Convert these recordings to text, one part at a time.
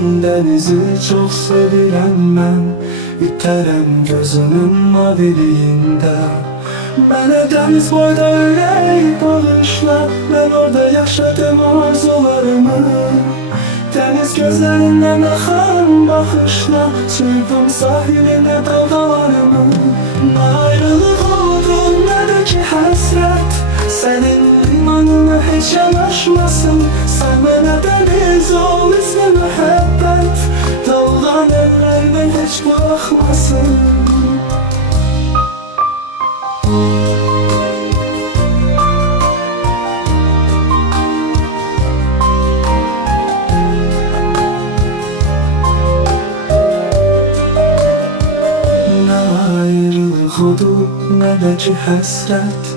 Sen denizi çok sevilen ben, İtərəm gözünün maviliğinde. Mənə dəniz boyda ürək bağışla, mən orada yaşadım arzularımı. Deniz gözlerinden axan baxışla, çırpım sahiline dalgalarımı. Ayrılık oldu nə də ki həsrət, sənin limanına heç yanaşmasın. Sən mənə dəniz ol, ismi mühəbbət, dalğan əllərimi heç buraxmasın. Odur nə də ki həsrət,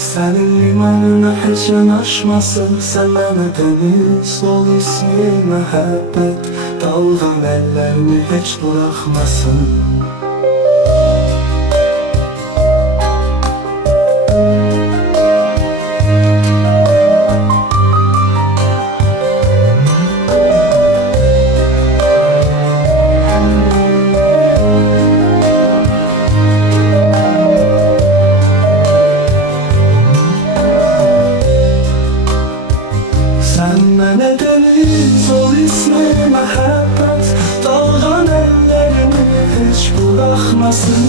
sənin limanına heç yanaşmasın. Sən mənə dəniz ol, ismi məhəbbət, dalğan əllərimi heç buraxmasın. Sen mənə deniz ol, ismi məhəbbət, dalğan əllərimi heç buraxmasın.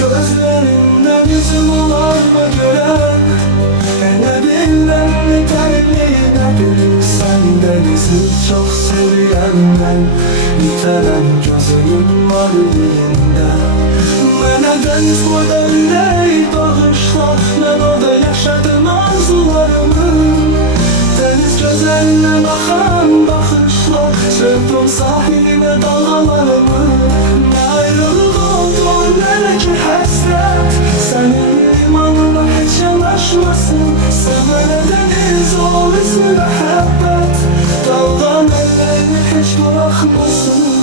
Gözlərindən üzüm olarmı görən, elə bilən dərinliğinədir. Sen denizi çok seviyen ben, İtərəm gözünün maviliğinde. Mənə dəniz boyda ürək bağışla, mən orada yaşadım arzularımı. Deniz gözəlindən axan baxışla, çırpım sahiline dalgalarımı. Nə ayrılıq oldu, nə də ki həsrət, sənin limanına heç yanaşmasın. Sən mənə deniz ol, ismi məhəbbət, dalğan əllərini heç buraxmasın.